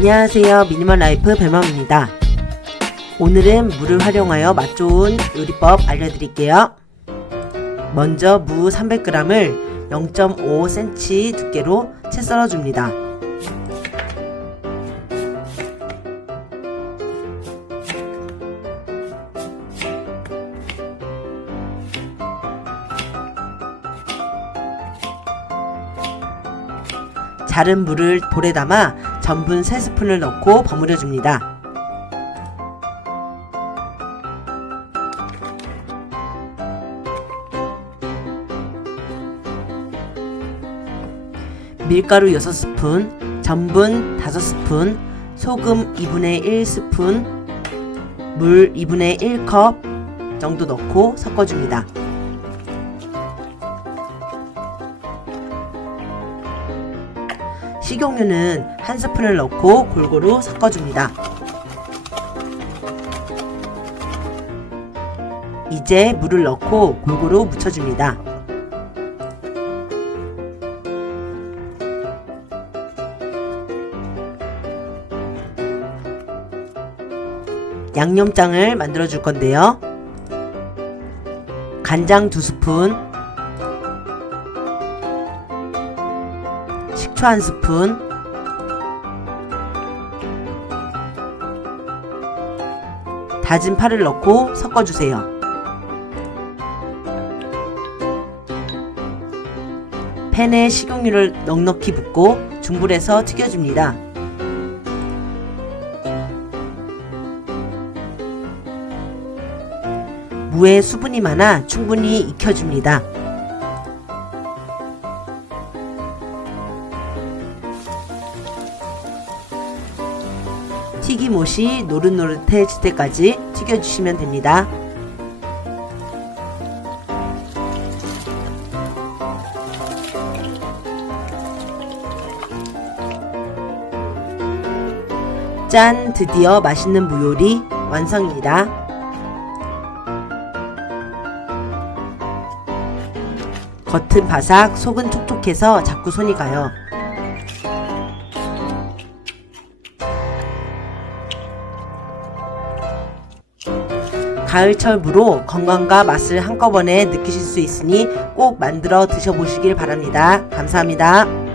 안녕하세요. 미니멀 라이프 별맘입니다. 오늘은 물을 활용하여 맛 좋은 요리법 알려드릴게요. 먼저 무 300g을 0.5cm 두께로 채 썰어줍니다. 자른 물을 볼에 담아 전분 3스푼을 넣고 버무려 줍니다. 밀가루 6스푼, 전분 5스푼, 소금 2분의 1스푼, 물 2분의 1컵 정도 넣고 섞어줍니다. 식용유는 한 스푼을 넣고 골고루 섞어줍니다. 이제 물을 넣고 골고루 묻혀줍니다. 양념장을 만들어 줄 건데요. 간장 두 스푼, 식초 한 스푼, 다진 파를 넣고 섞어주세요. 팬에 식용유를 넉넉히 붓고 중불에서 튀겨줍니다. 무에 수분이 많아 충분히 익혀줍니다. 튀김옷이 노릇노릇해질 때까지 튀겨주시면 됩니다. 짠! 드디어 맛있는 무요리 완성입니다. 겉은 바삭, 속은 촉촉해서 자꾸 손이 가요. 가을철 무로 건강과 맛을 한꺼번에 느끼실 수 있으니 꼭 만들어 드셔보시길 바랍니다. 감사합니다.